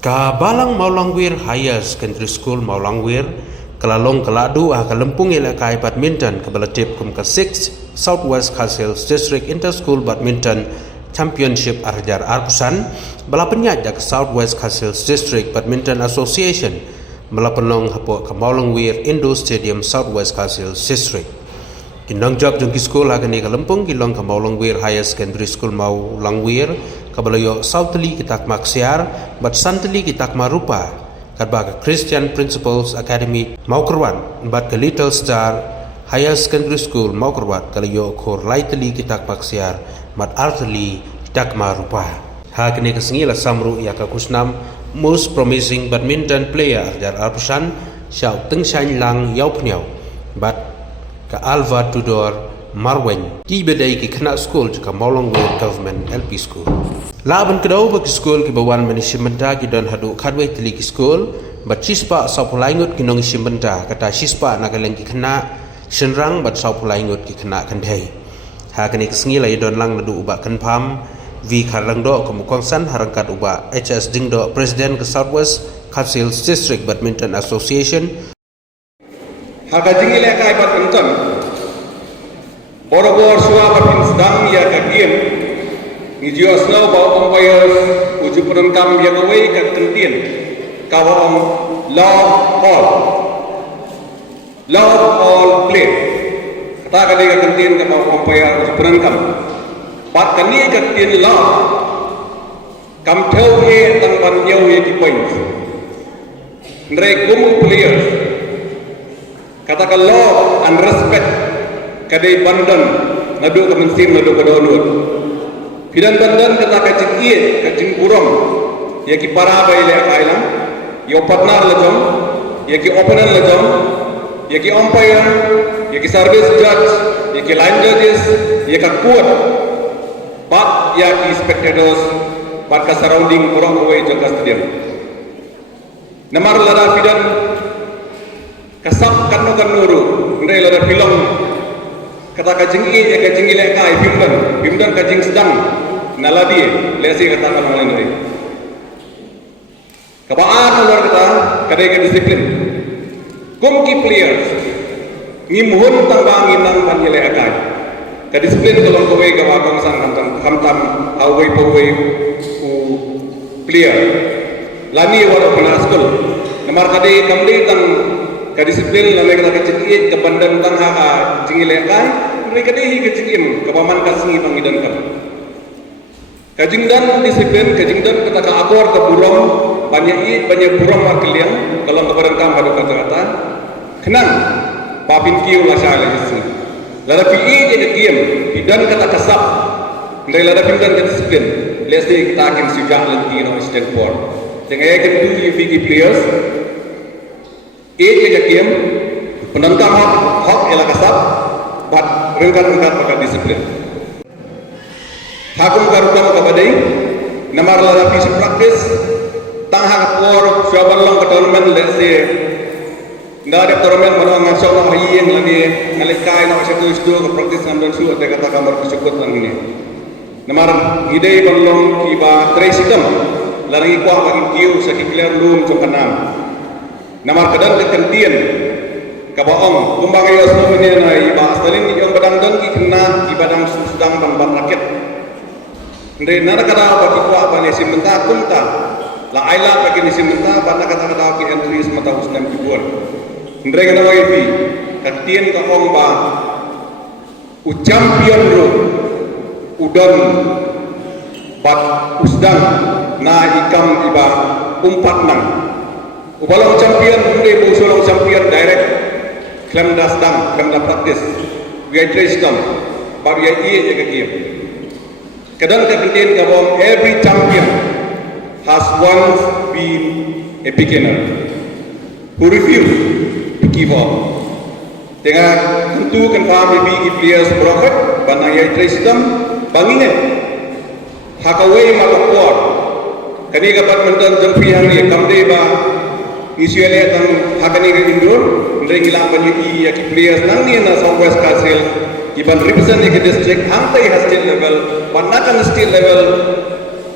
Ka Balang Maulangwir Higher Secondary School Maulangwir Kelalong Keladu Kelempung Ilakai Badminton Kebalatip Kum Ke-6 Southwest Khasils District Inter-School Badminton Championship Arjar Arpusan Balapenyak jak Southwest Khasils District Badminton Association Balapenong Hapok ke Maulangwir Indo Stadium Southwest Khasils District Kinong jog jungki school hagani Kelempung Kilong ke Maulangwir Higher Secondary School Maulangwir Kabalayo Southli Kitak Maksiar Bat Santli Kitak Marupa Kadbaga Christian Principles Academy Maukerwan Bat ke Little Star Higher Secondary School Maukerwat Kalayo Khor Laitli Kitak Maksiar Bat Artli Kitak Marupa Hagani kesengila Samru Yaka Kusnam Most Promising Badminton Player Arjar Arpusan Xiao Teng Shan Lang Yau Pniao Bat ke Alva Tudor Marwen ki bedai ki kena school jika Maulangwir Government LP School laban kedau bagi school ki bawan management ki don hadu khadwai tili ki school bat sispa sapulaingut ki nong simenta kata sispa nagaleng ki kena senrang bat sapulaingut ki kena kandai ha kani kesngila don lang nadu uba kan pam vi kharang do ko mukongsan harangkat uba HS dingdo president ke Southwest Khasils District Badminton Association haga jingile kai badminton Borobor suwa bapin sedang ya kagiem ngijio snow bawa umpires uju perenkam ya kawai kat kentien kawang love all play kata kali kat kentien ka bawa umpire uju perenkam bat kani kat kentien love kam thau ye tang ban yau ye ki points ndre kumu players kata ka love and respect kadai bandan ngadu ke mensin ngadu ke donut pidan bandan kata kacing iet kacing kurang ya ki para bai le kailang yo partner lejom ya ki opponent lejom ya ki umpire ya ki service judge ya ki line judges ya ka kuat bat ya ki spectators bat ka surrounding kurang away jaga stadium namar lada pidan kasap kanu kanuru ndai lada pilong kata kajing i ya kajing ile kai bimdan kajing sedang naladi lesi kata kan lain ni kabaan luar kata kadai ke disiplin kumki players ngimhun tambang nginang pan ile kai ka disiplin tolong kowe ka wakong sang kamtam away poway u player lani waro puna school namar kadai kamdi tang ka disiplin lalai kata kajing i ka bandan tang ha jingile kai mereka dehi kejingim kepaman kasingi pangidan kan kajing dan disiplin kajing dan kata ka akor ke burong banyak burong markelian kalau kebarang kam ada kata-kata kenang papin kiu la syala isi lada pi je game bidan kata kasap ndai lada pindan ke disiplin lesi kita akan sujak lagi no Stanford dengan akan do big players je game penonton hok ela kasap bat rengkat pada disiplin hakum karudam kabadai namar lada piece practice tang hak por syaban long tournament let's say nda tournament mana ngasok no yang lagi ngalikai no satu stu ke practice ngamdan su ada kata kamar kesyukut lang ini namar idei balong kiba tray system lagi kuah bagi kiu sakit clear room congkanam namar kadang kentien kabaong kumbang ayo semua ni na iba astalin ni yang badang dan ki kena ibadang sedang ban rakyat ndre nara kada bagi kuah bani simenta kunta la aila bagi ni simenta bana kata ki entries mata usnam kibuan ndre kana wai bi katien ka ong ba u champion ro udon bat usdang na ikam iba umpat nang ubalong champion ndre bu solong champion direct klaim dah sedang, klaim dah praktis. We are trace down, but we are here jaga game. Kadang kemudian kabom every champion has once been a beginner who refused to give up. Tengah tentu kan faham lebih players profit, banang ya trace down, banginnya. Hakawai makapor. Kani kapat mentan jempi yang ni kamde ba isuele tang hakani ke indoor ndeng ilang banyu I ya ki players nang ni na Southwest Khasils iban represent ke district antai state level panakan state level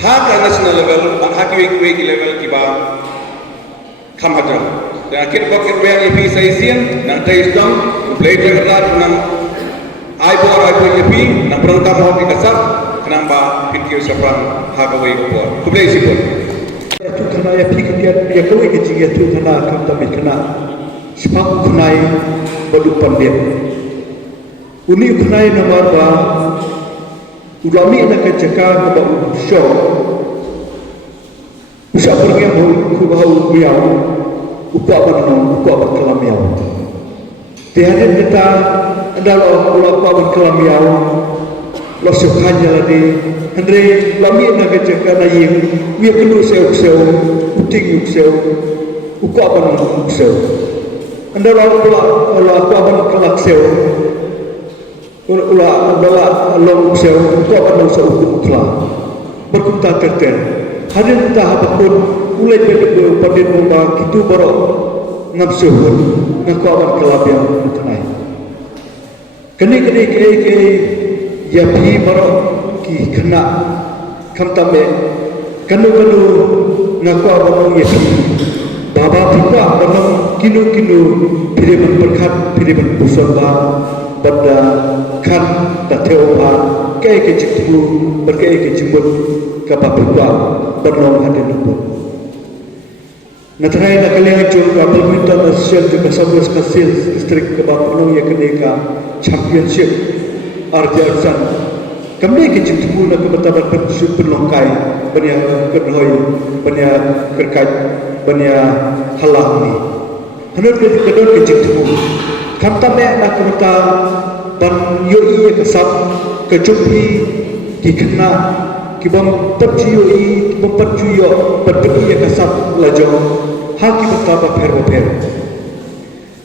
hak national level ang hak week level kiba kham hajam dan akhir bakit bayang ipi saisian nang tais dong play jagat nang iPod ipi nang perangkat mau dikasap kenapa video safran hak away ko ku play sipon tu kana ya pikir dia kawai ke jing tu kana kam tamit kana sebab kunai badu pandit uni kunai nomor ba ulami nak cakap ba show usah pergi ku bau biau upah berkelam miau tiada kita adalah upah berkelam miau lo sukanya lagi Andre lami nak cakap na yeng dia kelu seu uting seu upah berkelam seu adalah upah berkelam seu adalah long seu upah berkelam seu uklah berkunta terter hadir tahap pun mulai berdua pandit mula kitu baru ngapsuhun ngaku awan kelabian kenai kini ke ya pi baru ki kena kamtame kanu ngaku awan ya pi baba pipa baru kinu piriman berkat piriman pusat pada kan dateopa ke cikgu berke jembut kapal pipa bernom hadir luput Natrai nak kalian juga badminton nasional juga Southwest Kasil distrik Kebapelong yang kedeka championship Arjun kami kecintmu nak kebetaban persib Pelongkai banyak kedoi banyak kerkat banyak halang ni hanut kedoi kecintmu kamtame nak kebeta ban yoi kesap kejumpi dikena kibam percuyoi kibam percuyo perpedi yang kasap lajo haki betapa per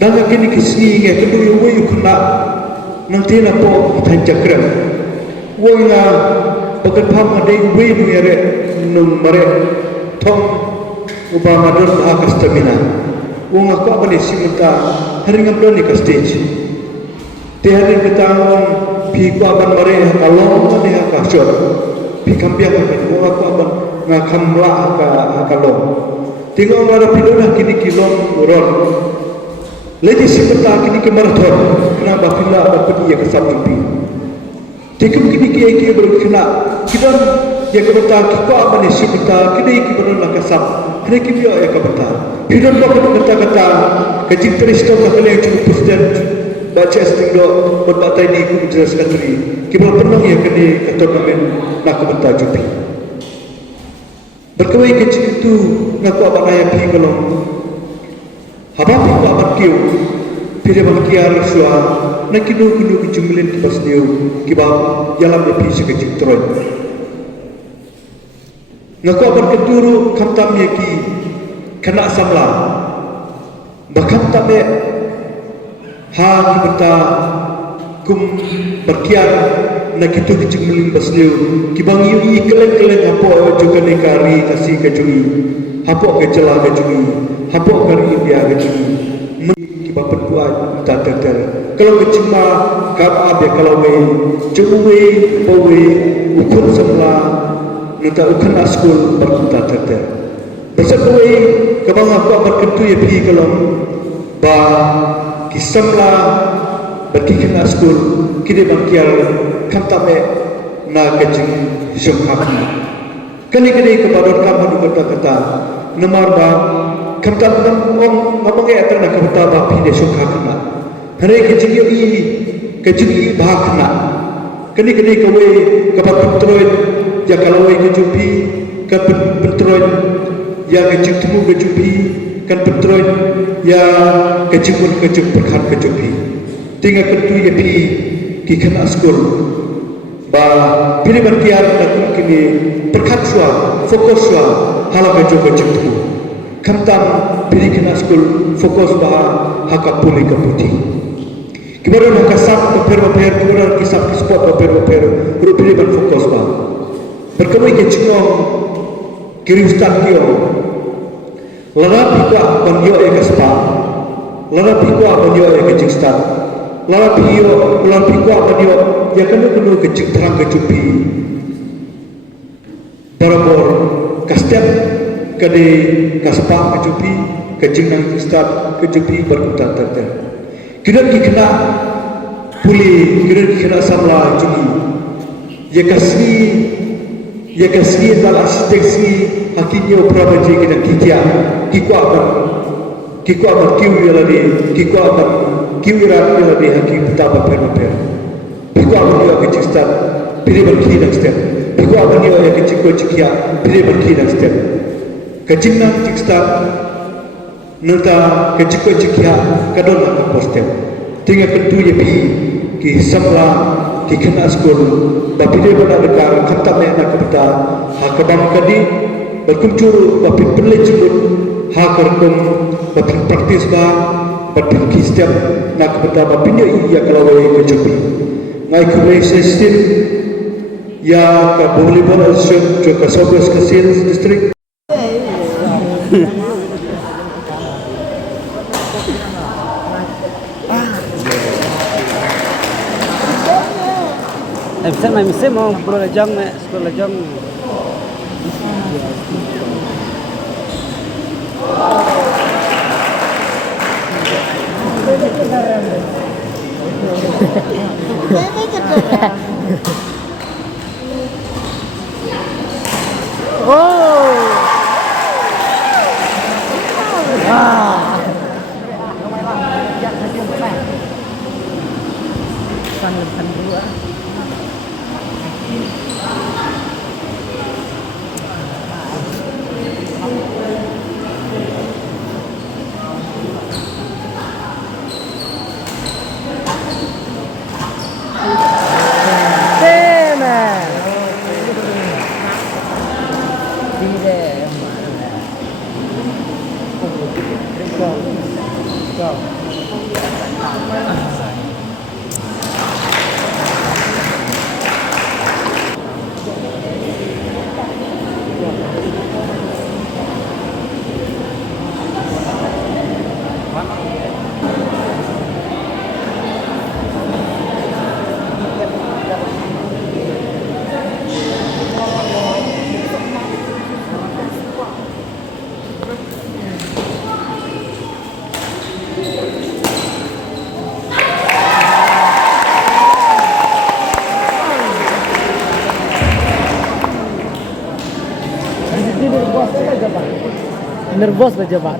dan kini kisni nge kedua woi kena nanti napo tanjakran woi na bagan pam ada woi muyare nung mare tong ubah madon hak stamina wong aku apa ni simta hari ngambil ni ke stage tiada betang pi ku aban mare kalau ni hak kasut pikambiak aku abang ngakamla kalong tinggal ngara pidona kini kilong ron lagi sebentar kini ke marathon kenapa pila bapedi ya kesab jumpi tikum kini ke berkena kidon ya kebeta kiko abang sebentar kini kiberon la kesab kini kibio ya kebeta pidon kata kecil teristom nak kalian cukup presiden baca estingdo berbatai ni ku menjelaskan diri kibal penuh ya kini turnamen nak bentar jupi berkawai kecil itu ngaku abang ayah pi kalau habang pi ku abang kiu pide bang kiar sua nak kinu kejumlin pas dia kibal jalan pi sekecil terus ngaku abang keduru kamtam ya ki kena samla bakam tabe ha kita kum berkiar nak itu kecemilin basliu kibang yu keleng hapo juga nekari kasih kejui hapo kecelah kejui hapo kari dia kejui kibang perkuat tak kalau kecima kap abe kalau we cuwe powe ukun semla nata ukun askul berkuta ter bersekuwe kibang aku berkentu ya pi kalau ba kisamla berkikna skul kini bangkiar kamtame na kajing syukha kani kepadon kamu kata nomor ba kamtam ngomong atar na kata ba pide syukha kana hare kajing i bahakna kani kawe kapat petroid ya kalau we kejupi kapat petroid ya kajing temu kejupi kan petroid ya kajing perkhan kejupi tinggal ketu ya pi kikana skul ba pilih berkiar nak kini perkat sua fokus sua hala keju tu kamtam pilih kena skul fokus ba haka puli kaputi kibaro nak kasap per kibaro kisap spot per guru pilih ber fokus ba berkemui kecino kiri ustad kio lara pika banyo e kaspa lara pika banyo e kecing stad lara pika banyo ya kanu kecing terang kecupi Barabor kastep kade kaspa kejupi kejinang ustad kejupi berkutat terter. Kiran kena puli kiran kena samla jugi. Ya kasih dalam arsiteksi hakimnya operasi kita kikia kiko akan kiwi lagi kiko akan kiwi lagi hakim betapa perlu kiko akan dia kecil pilih berkini dan step kiko akan dia kecil cikia pilih berkini dan step kecil nak cik nanti kecil cikia kadon nak step tinggal kedua ya pi ki samla ki kena skor bapide pada dekat kata mena kepada hakabam kadi berkuncur bapin pelejut hakarkum bapin praktis ba bapin kistem nak kepada bapinnya iya kalau kecupi ngai kumesestin ya ka volleyball association ke Southwest Sales District Saya mau sekolah jam. Nervous aja Pak,